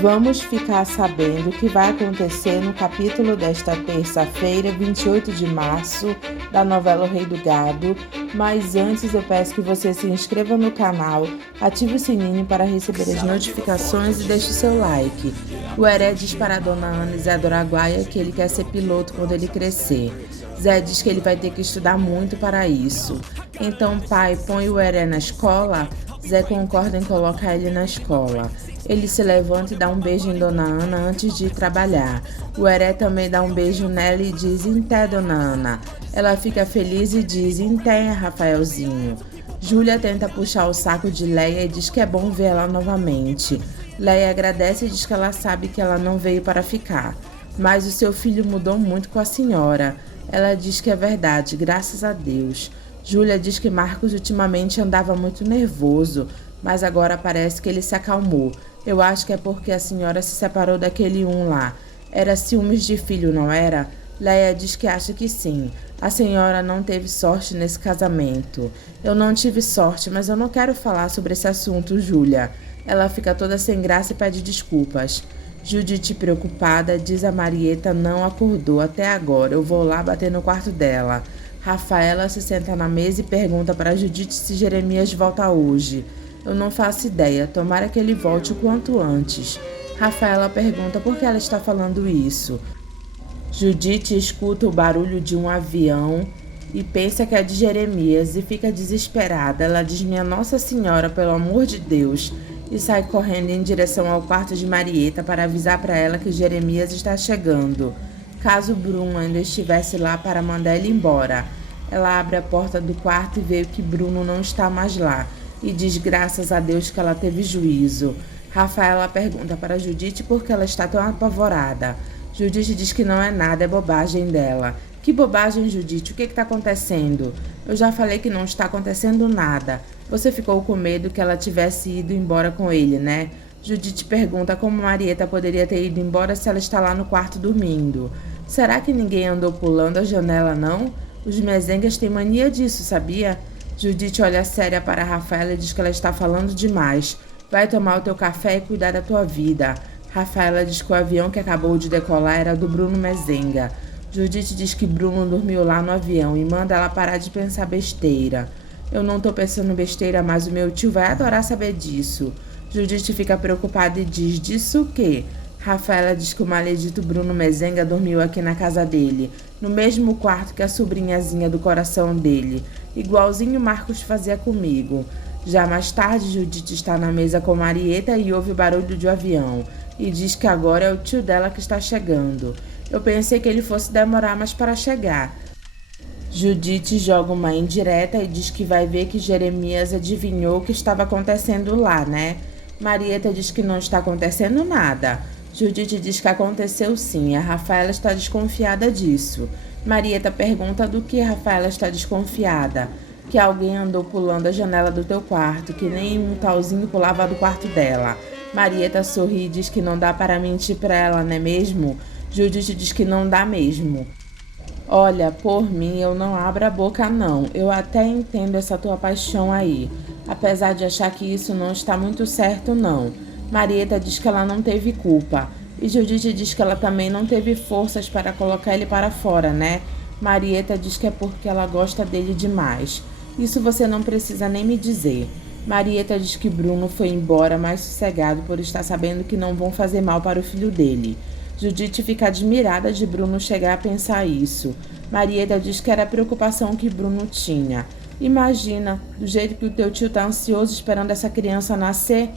Vamos ficar sabendo o que vai acontecer no capítulo desta terça-feira, 28 de março, da novela O Rei do Gado. Mas antes eu peço que você se inscreva no canal, ative o sininho para receber as notificações e deixe o seu like. O Heré diz para a dona Ana e Zé do Araguaia que ele quer ser piloto quando ele crescer. Zé diz que ele vai ter que estudar muito para isso. Então, pai, põe o Heré na escola? Zé concorda em colocar ele na escola. Ele se levanta e dá um beijo em Dona Ana antes de ir trabalhar. O Heré também dá um beijo nela e diz: "Inté, Dona Ana." Ela fica feliz e diz: "Inté, Rafaelzinho." Júlia tenta puxar o saco de Leia e diz que é bom vê-la novamente. Leia agradece e diz que ela sabe que ela não veio para ficar. Mas o seu filho mudou muito com a senhora. Ela diz que é verdade, graças a Deus. Júlia diz que Marcos ultimamente andava muito nervoso, mas agora parece que ele se acalmou. Eu acho que é porque a senhora se separou daquele lá. Era ciúmes de filho, não era? Leia diz que acha que sim. A senhora não teve sorte nesse casamento. Eu não tive sorte, mas eu não quero falar sobre esse assunto, Júlia. Ela fica toda sem graça e pede desculpas. Judite, preocupada, diz a Marieta: "Não acordou até agora, eu vou lá bater no quarto dela." Rafaela se senta na mesa e pergunta para Judite se Jeremias volta hoje. "Eu não faço ideia, tomara que ele volte o quanto antes." Rafaela pergunta por que ela está falando isso. Judite escuta o barulho de um avião e pensa que é de Jeremias e fica desesperada. Ela diz: "Minha Nossa Senhora, pelo amor de Deus!" e sai correndo em direção ao quarto de Marieta para avisar para ela que Jeremias está chegando, caso Bruno ainda estivesse lá, para mandar ele embora. Ela abre a porta do quarto e vê que Bruno não está mais lá e diz graças a Deus que ela teve juízo. Rafaela pergunta para Judite por que ela está tão apavorada. Judite diz que não é nada, é bobagem dela. "Que bobagem, Judite? O que está acontecendo?" "Eu já falei que não está acontecendo nada. Você ficou com medo que ela tivesse ido embora com ele, né?" Judite pergunta como Marieta poderia ter ido embora se ela está lá no quarto dormindo. "Será que ninguém andou pulando a janela, não? Os mezengas têm mania disso, sabia?" Judite olha séria para Rafaela e diz que ela está falando demais. "Vai tomar o teu café e cuidar da tua vida." Rafaela diz que o avião que acabou de decolar era do Bruno Mezenga. Judite diz que Bruno dormiu lá no avião e manda ela parar de pensar besteira. "Eu não tô pensando besteira, mas o meu tio vai adorar saber disso." Judite fica preocupada e diz: "Disso o quê?" Rafaela diz que o maledito Bruno Mezenga dormiu aqui na casa dele, no mesmo quarto que a sobrinhazinha do coração dele, igualzinho Marcos fazia comigo. Já mais tarde, Judite está na mesa com Marieta e ouve o barulho de um avião, e diz que agora é o tio dela que está chegando. "Eu pensei que ele fosse demorar mais para chegar." Judite joga uma indireta e diz que vai ver que Jeremias adivinhou o que estava acontecendo lá, né? Marieta diz que não está acontecendo nada. Judite diz que aconteceu sim, a Rafaela está desconfiada disso. Marieta pergunta do que Rafaela está desconfiada. "Que alguém andou pulando a janela do teu quarto, que nem um talzinho pulava do quarto dela." Marieta sorri e diz que não dá para mentir para ela, não é mesmo? Judite diz que não dá mesmo. "Olha, por mim eu não abro a boca não, eu até entendo essa tua paixão aí, apesar de achar que isso não está muito certo não." Marieta diz que ela não teve culpa, e Judite diz que ela também não teve forças para colocar ele para fora, né? Marieta diz que é porque ela gosta dele demais. "Isso você não precisa nem me dizer." Marieta diz que Bruno foi embora mais sossegado por estar sabendo que não vão fazer mal para o filho dele. Judite fica admirada de Bruno chegar a pensar isso. Marieta diz que era a preocupação que Bruno tinha. "Imagina, do jeito que o teu tio tá ansioso esperando essa criança nascer."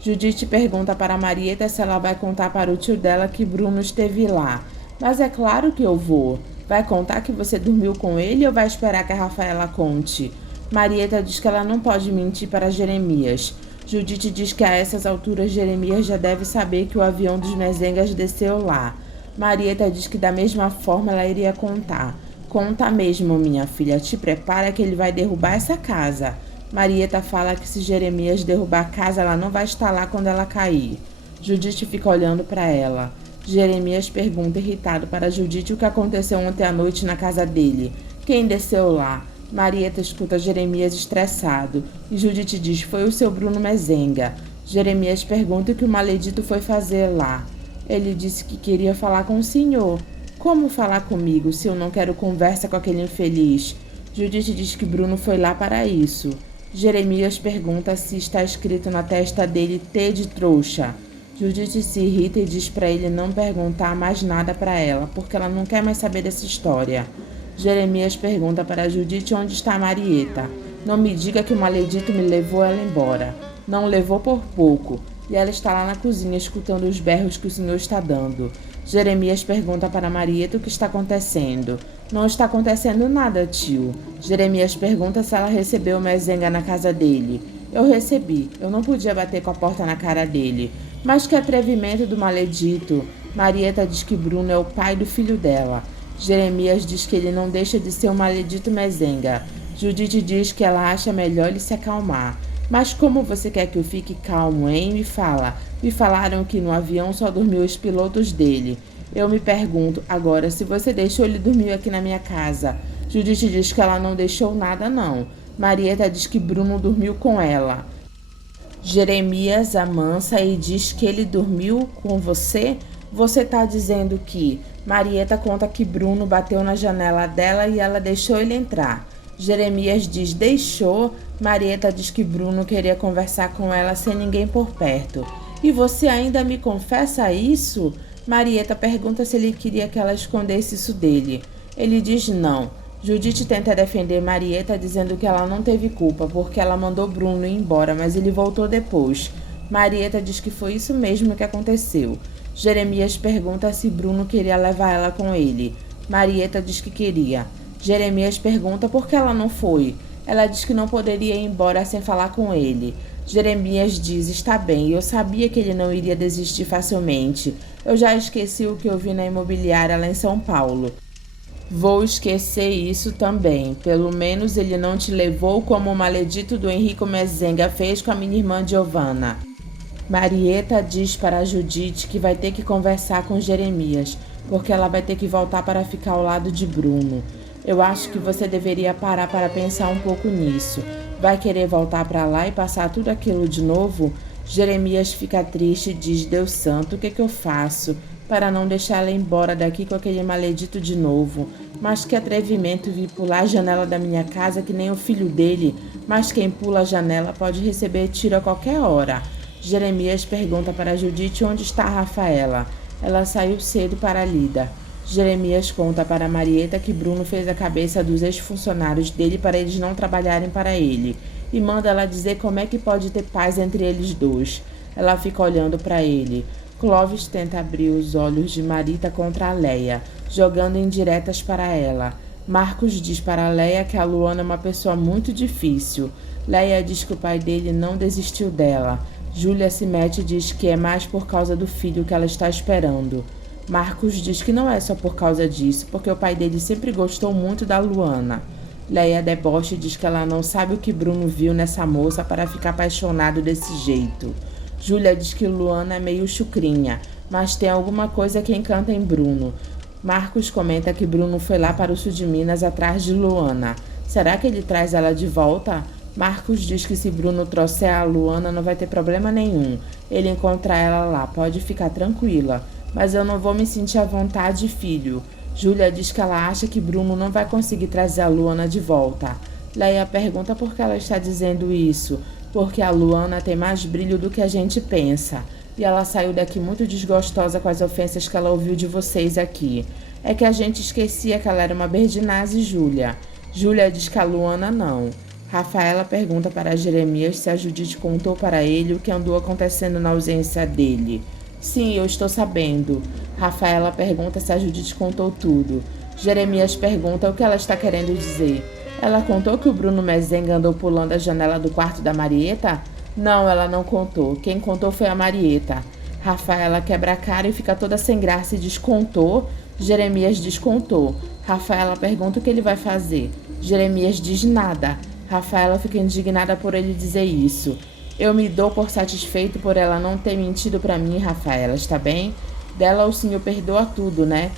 Judite pergunta para Marieta se ela vai contar para o tio dela que Bruno esteve lá. "Mas é claro que eu vou. Vai contar que você dormiu com ele ou vai esperar que a Rafaela conte?" Marieta diz que ela não pode mentir para Jeremias. Judite diz que a essas alturas Jeremias já deve saber que o avião dos Mezengas desceu lá. Marieta diz que da mesma forma ela iria contar. "Conta mesmo, minha filha, te prepara que ele vai derrubar essa casa." Marieta fala que se Jeremias derrubar a casa, ela não vai estar lá quando ela cair. Judite fica olhando para ela. Jeremias pergunta irritado para Judite o que aconteceu ontem à noite na casa dele. "Quem desceu lá?" Marieta escuta Jeremias estressado e Judite diz: "Foi o seu Bruno Mezenga." Jeremias pergunta o que o maledito foi fazer lá. Ele disse que queria falar com o senhor. Como falar comigo se eu não quero conversa com aquele infeliz? Judite diz que Bruno foi lá para isso. Jeremias pergunta se está escrito na testa dele T de trouxa. Judite se irrita e diz para ele não perguntar mais nada para ela, porque ela não quer mais saber dessa história. Jeremias pergunta para Judite onde está Marieta. Não me diga que o maledito me levou ela embora. Não levou por pouco. E ela está lá na cozinha escutando os berros que o senhor está dando. Jeremias pergunta para Marieta o que está acontecendo. Não está acontecendo nada, tio. Jeremias pergunta se ela recebeu o mezenga na casa dele. Eu recebi. Eu não podia bater com a porta na cara dele. Mas que atrevimento do maledito. Marieta diz que Bruno é o pai do filho dela. Jeremias diz que ele não deixa de ser um maledito mezenga. Judite diz que ela acha melhor ele se acalmar. Mas como você quer que eu fique calmo, hein? Me fala. Me falaram que no avião só dormiu os pilotos dele. Eu me pergunto, agora, se você deixou ele dormir aqui na minha casa. Judite diz que ela não deixou nada, não. Marieta diz que Bruno dormiu com ela. Jeremias amansa e diz que ele dormiu com você? Você tá dizendo que... Marieta conta que Bruno bateu na janela dela e ela deixou ele entrar. Jeremias diz deixou. Marieta diz que Bruno queria conversar com ela sem ninguém por perto. E você ainda me confessa isso? Marieta pergunta se ele queria que ela escondesse isso dele. Ele diz não. Judite tenta defender Marieta dizendo que ela não teve culpa porque ela mandou Bruno ir embora, mas ele voltou depois. Marieta diz que foi isso mesmo que aconteceu. Jeremias pergunta se Bruno queria levar ela com ele. Marieta diz que queria. Jeremias pergunta por que ela não foi. Ela diz que não poderia ir embora sem falar com ele. Jeremias diz, está bem, eu sabia que ele não iria desistir facilmente. Eu já esqueci o que eu vi na imobiliária lá em São Paulo. Vou esquecer isso também. Pelo menos ele não te levou como o maledito do Henrico Mezenga fez com a minha irmã Giovanna. Marieta diz para Judite que vai ter que conversar com Jeremias, porque ela vai ter que voltar para ficar ao lado de Bruno. Eu acho que você deveria parar para pensar um pouco nisso. Vai querer voltar para lá e passar tudo aquilo de novo? Jeremias fica triste e diz, Deus santo, o que eu faço para não deixar ela embora daqui com aquele maledito de novo? Mas que atrevimento vir pular a janela da minha casa que nem o filho dele, mas quem pula a janela pode receber tiro a qualquer hora. Jeremias pergunta para Judite onde está a Rafaela. Ela saiu cedo para a lida. Jeremias conta para Marieta que Bruno fez a cabeça dos ex-funcionários dele para eles não trabalharem para ele e manda ela dizer como é que pode ter paz entre eles dois. Ela fica olhando para ele. Clóvis tenta abrir os olhos de Marita contra a Leia, jogando indiretas para ela. Marcos diz para Leia que a Luana é uma pessoa muito difícil. Leia diz que o pai dele não desistiu dela. Júlia se mete e diz que é mais por causa do filho que ela está esperando. Marcos diz que não é só por causa disso, porque o pai dele sempre gostou muito da Luana. Leia debocha e diz que ela não sabe o que Bruno viu nessa moça para ficar apaixonado desse jeito. Júlia diz que Luana é meio chucrinha, mas tem alguma coisa que encanta em Bruno. Marcos comenta que Bruno foi lá para o sul de Minas atrás de Luana. Será que ele traz ela de volta? Marcos diz que se Bruno trouxer a Luana não vai ter problema nenhum. Ele encontra ela lá, pode ficar tranquila. Mas eu não vou me sentir à vontade, filho. Júlia diz que ela acha que Bruno não vai conseguir trazer a Luana de volta. Leia pergunta por que ela está dizendo isso. Porque a Luana tem mais brilho do que a gente pensa. E ela saiu daqui muito desgostosa com as ofensas que ela ouviu de vocês aqui. É que a gente esquecia que ela era uma Berdinazzi, Júlia. Júlia diz que a Luana não. Rafaela pergunta para Jeremias se a Judite contou para ele o que andou acontecendo na ausência dele. Sim, eu estou sabendo. Rafaela pergunta se a Judite contou tudo. Jeremias pergunta o que ela está querendo dizer. Ela contou que o Bruno Mezenga andou pulando a janela do quarto da Marieta? Não, ela não contou. Quem contou foi a Marieta. Rafaela quebra a cara e fica toda sem graça e diz contou. Jeremias diz contou. Rafaela pergunta o que ele vai fazer. Jeremias diz nada. Rafaela fica indignada por ele dizer isso. Eu me dou por satisfeito por ela não ter mentido para mim, Rafaela, está bem? Dela o senhor perdoa tudo, né?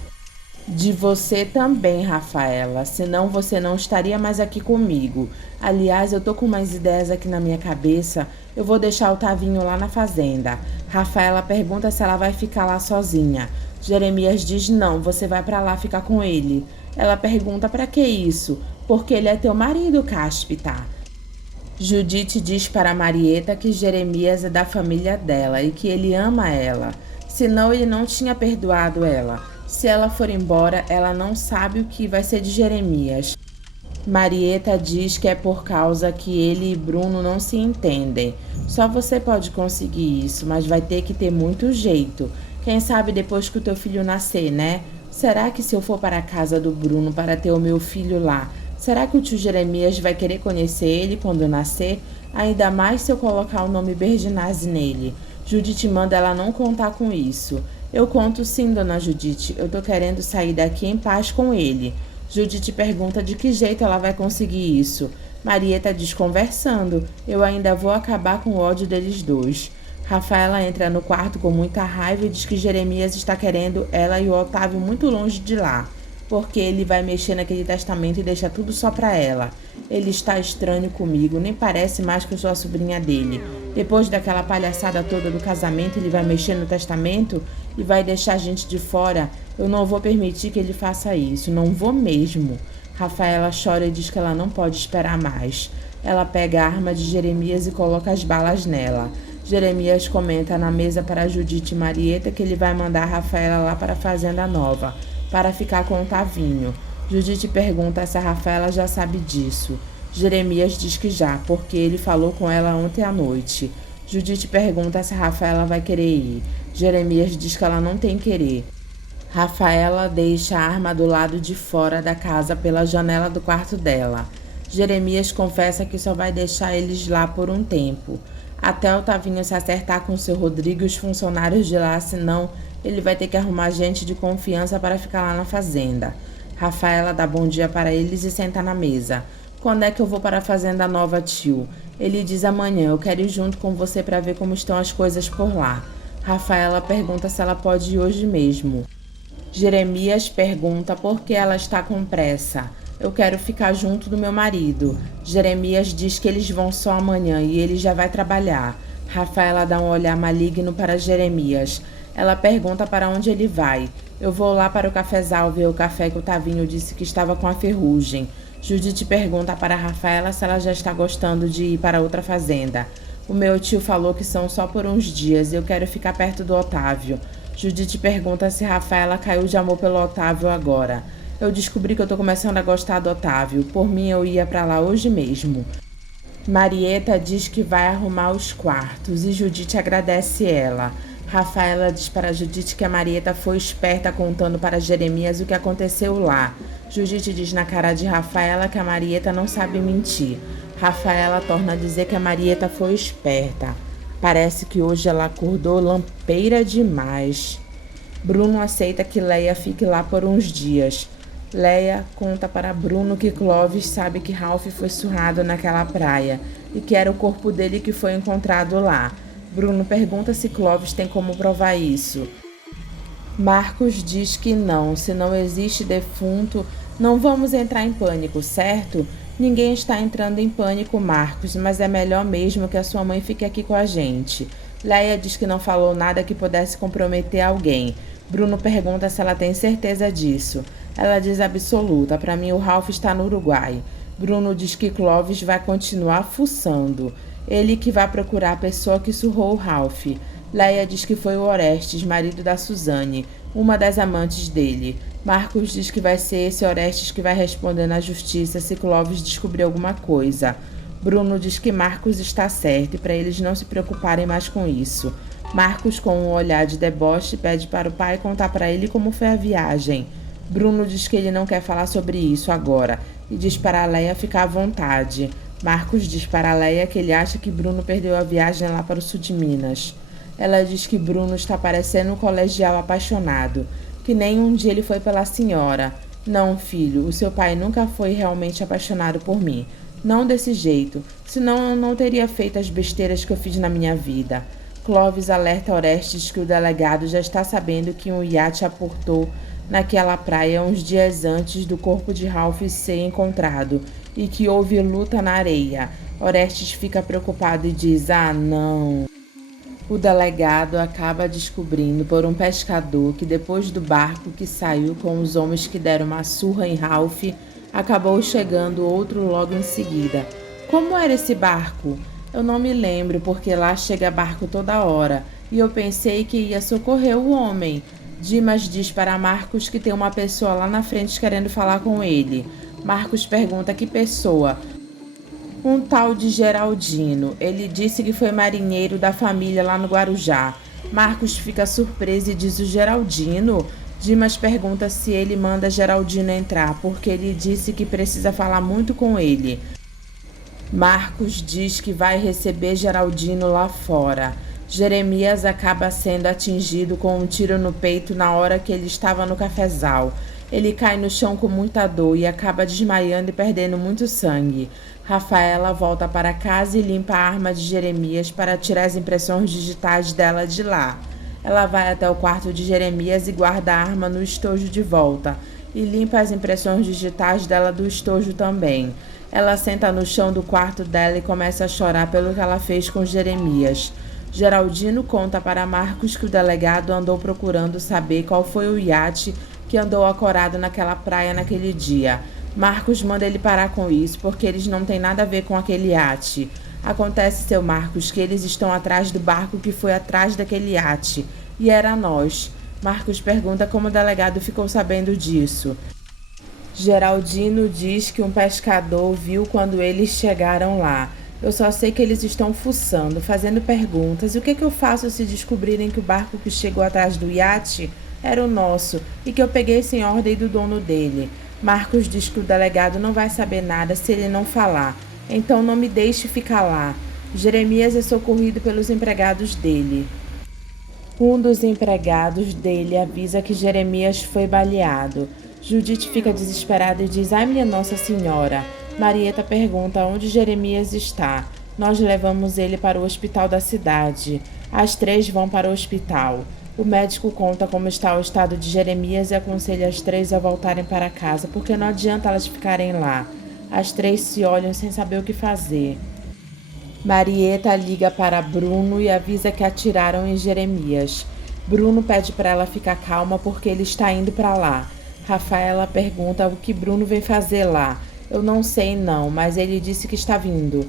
De você também, Rafaela, senão você não estaria mais aqui comigo. Aliás, eu tô com umas ideias aqui na minha cabeça. Eu vou deixar o Tavinho lá na fazenda. Rafaela pergunta se ela vai ficar lá sozinha. Jeremias diz não, você vai pra lá ficar com ele. Ela pergunta pra que isso? Porque ele é teu marido, Cáspita. Judite diz para Marieta que Jeremias é da família dela e que ele ama ela. Senão ele não tinha perdoado ela. Se ela for embora, ela não sabe o que vai ser de Jeremias. Marieta diz que é por causa que ele e Bruno não se entendem. Só você pode conseguir isso, mas vai ter que ter muito jeito. Quem sabe depois que o teu filho nascer, né? Será que se eu for para a casa do Bruno para ter o meu filho lá, será que o tio Jeremias vai querer conhecer ele quando nascer? Ainda mais se eu colocar o nome Berginazzi nele. Judite manda ela não contar com isso. Eu conto sim, dona Judite. Eu tô querendo sair daqui em paz com ele. Judite pergunta de que jeito ela vai conseguir isso. Marieta diz conversando. Eu ainda vou acabar com o ódio deles dois. Rafaela entra no quarto com muita raiva e diz que Jeremias está querendo ela e o Otávio muito longe de lá, porque ele vai mexer naquele testamento e deixa tudo só pra ela. Ele está estranho comigo, nem parece mais que eu sou a sobrinha dele. Depois daquela palhaçada toda do casamento, ele vai mexer no testamento e vai deixar a gente de fora. Eu não vou permitir que ele faça isso, não vou mesmo. Rafaela chora e diz que ela não pode esperar mais. Ela pega a arma de Jeremias e coloca as balas nela. Jeremias comenta na mesa para Judite e Marieta que ele vai mandar Rafaela lá para a fazenda nova, para ficar com o Tavinho. Judite pergunta se a Rafaela já sabe disso. Jeremias diz que já, porque ele falou com ela ontem à noite. Judite pergunta se a Rafaela vai querer ir. Jeremias diz que ela não tem querer. Rafaela deixa a arma do lado de fora da casa pela janela do quarto dela. Jeremias confessa que só vai deixar eles lá por um tempo, até o Tavinho se acertar com o seu Rodrigo e os funcionários de lá, senão ele vai ter que arrumar gente de confiança para ficar lá na fazenda. Rafaela dá bom dia para eles e senta na mesa. Quando é que eu vou para a fazenda nova, tio? Ele diz amanhã, eu quero ir junto com você para ver como estão as coisas por lá. Rafaela pergunta se ela pode ir hoje mesmo. Jeremias pergunta por que ela está com pressa. Eu quero ficar junto do meu marido. Jeremias diz que eles vão só amanhã e ele já vai trabalhar. Rafaela dá um olhar maligno para Jeremias. Ela pergunta para onde ele vai. Eu vou lá para o cafezal ver o café que o Tavinho disse que estava com a ferrugem. Judite pergunta para Rafaela se ela já está gostando de ir para outra fazenda. O meu tio falou que são só por uns dias e eu quero ficar perto do Otávio. Judite pergunta se Rafaela caiu de amor pelo Otávio agora. Eu descobri que eu tô começando a gostar do Otávio. Por mim, eu ia pra lá hoje mesmo. Marieta diz que vai arrumar os quartos e Judite agradece ela. Rafaela diz para Judite que a Marieta foi esperta contando para Jeremias o que aconteceu lá. Judite diz na cara de Rafaela que a Marieta não sabe mentir. Rafaela torna a dizer que a Marieta foi esperta. Parece que hoje ela acordou lampeira demais. Bruno aceita que Leia fique lá por uns dias. Leia conta para Bruno que Clovis sabe que Ralph foi surrado naquela praia e que era o corpo dele que foi encontrado lá. Bruno pergunta se Clovis tem como provar isso. Marcos diz que não, se não existe defunto, não vamos entrar em pânico, certo? Ninguém está entrando em pânico, Marcos, mas é melhor mesmo que a sua mãe fique aqui com a gente. Leia diz que não falou nada que pudesse comprometer alguém. Bruno pergunta se ela tem certeza disso. Ela diz absoluta, para mim o Ralph está no Uruguai. Bruno diz que Clovis vai continuar fuçando. Ele que vai procurar a pessoa que surrou o Ralph. Leia diz que foi o Orestes, marido da Suzane, uma das amantes dele. Marcos diz que vai ser esse Orestes que vai responder na justiça se Clovis descobrir alguma coisa. Bruno diz que Marcos está certo e para eles não se preocuparem mais com isso. Marcos, com um olhar de deboche, pede para o pai contar para ele como foi a viagem. Bruno diz que ele não quer falar sobre isso agora e diz para a Leia ficar à vontade. Marcos diz para a Leia que ele acha que Bruno perdeu a viagem lá para o sul de Minas. Ela diz que Bruno está parecendo um colegial apaixonado, que nem um dia ele foi pela senhora. Não, filho, o seu pai nunca foi realmente apaixonado por mim. Não desse jeito, senão eu não teria feito as besteiras que eu fiz na minha vida. Clovis alerta Orestes que o delegado já está sabendo que um iate aportou naquela praia uns dias antes do corpo de Ralph ser encontrado e que houve luta na areia. Orestes fica preocupado e diz: "Ah, não." O delegado acaba descobrindo por um pescador que depois do barco que saiu com os homens que deram uma surra em Ralph, acabou chegando outro logo em seguida. Como era esse barco? Eu não me lembro, porque lá chega barco toda hora, e eu pensei que ia socorrer o homem. Dimas diz para Marcos que tem uma pessoa lá na frente querendo falar com ele. Marcos pergunta que pessoa. Um tal de Geraldino. Ele disse que foi marinheiro da família lá no Guarujá. Marcos fica surpreso e diz: "O Geraldino?" Dimas pergunta se ele manda Geraldino entrar, porque ele disse que precisa falar muito com ele. Marcos diz que vai receber Geraldino lá fora. Jeremias acaba sendo atingido com um tiro no peito na hora que ele estava no cafezal. Ele cai no chão com muita dor e acaba desmaiando e perdendo muito sangue. Rafaela volta para casa e limpa a arma de Jeremias para tirar as impressões digitais dela de lá. Ela vai até o quarto de Jeremias e guarda a arma no estojo de volta, e limpa as impressões digitais dela do estojo também. Ela senta no chão do quarto dela e começa a chorar pelo que ela fez com Jeremias. Geraldino conta para Marcos que o delegado andou procurando saber qual foi o iate que andou acorado naquela praia naquele dia. Marcos manda ele parar com isso, porque eles não têm nada a ver com aquele iate. Acontece, seu Marcos, que eles estão atrás do barco que foi atrás daquele iate. E era nós. Marcos pergunta como o delegado ficou sabendo disso. Geraldino diz que um pescador viu quando eles chegaram lá. Eu só sei que eles estão fuçando, fazendo perguntas. E o que eu faço se descobrirem que o barco que chegou atrás do iate era o nosso e que eu peguei sem ordem do dono dele? Marcos diz que o delegado não vai saber nada se ele não falar. Então não me deixe ficar lá. Jeremias é socorrido pelos empregados dele. Um dos empregados dele avisa que Jeremias foi baleado. Judite fica desesperada e diz: "Ai, minha Nossa Senhora." Marieta pergunta onde Jeremias está. Nós levamos ele para o hospital da cidade. As três vão para o hospital. O médico conta como está o estado de Jeremias e aconselha as três a voltarem para casa, porque não adianta elas ficarem lá. As três se olham sem saber o que fazer. Marieta liga para Bruno e avisa que atiraram em Jeremias. Bruno pede para ela ficar calma porque ele está indo para lá. Rafaela pergunta o que Bruno vem fazer lá. Eu não sei não, mas ele disse que está vindo.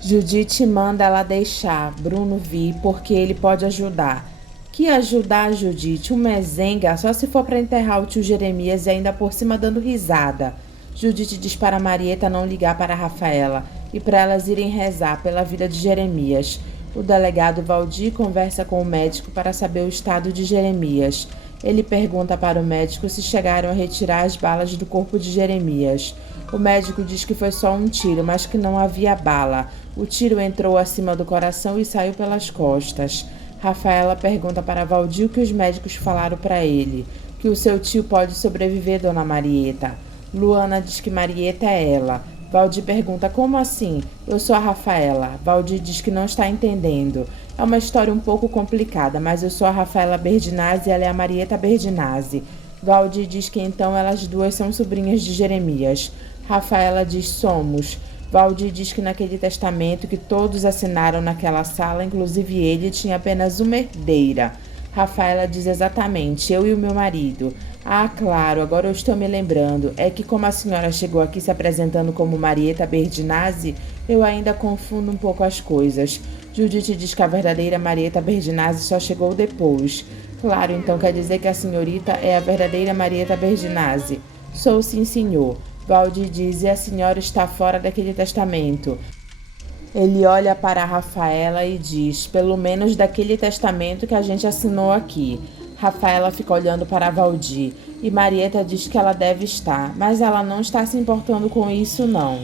Judite manda ela deixar Bruno vir porque ele pode ajudar. Que ajudar, Judite? Um mezenga, só se for para enterrar o tio Jeremias e ainda por cima dando risada. Judite diz para Marieta não ligar para Rafaela e para elas irem rezar pela vida de Jeremias. O delegado Valdir conversa com o médico para saber o estado de Jeremias. Ele pergunta para o médico se chegaram a retirar as balas do corpo de Jeremias. O médico diz que foi só um tiro, mas que não havia bala. O tiro entrou acima do coração e saiu pelas costas. Rafaela pergunta para Valdir o que os médicos falaram para ele. Que o seu tio pode sobreviver, dona Marieta. Luana diz que Marieta é ela. Valdir pergunta: como assim? Eu sou a Rafaela. Valdir diz que não está entendendo. É uma história um pouco complicada, mas eu sou a Rafaela Berdinazzi e ela é a Marieta Berdinazzi. Valdir diz que então elas duas são sobrinhas de Jeremias. Rafaela diz: somos. Valdir diz que naquele testamento que todos assinaram naquela sala, inclusive ele, tinha apenas uma herdeira. Rafaela diz: exatamente, eu e o meu marido. Ah, claro, agora eu estou me lembrando. É que como a senhora chegou aqui se apresentando como Marieta Berdinazzi, eu ainda confundo um pouco as coisas. Judite diz que a verdadeira Marieta Berdinazzi só chegou depois. Claro, então quer dizer que a senhorita é a verdadeira Marieta Berdinazzi. Sou sim, senhor. Valdir diz: e a senhora está fora daquele testamento. Ele olha para a Rafaela e diz: pelo menos daquele testamento que a gente assinou aqui. Rafaela fica olhando para Valdir e Marieta diz que ela deve estar, mas ela não está se importando com isso não.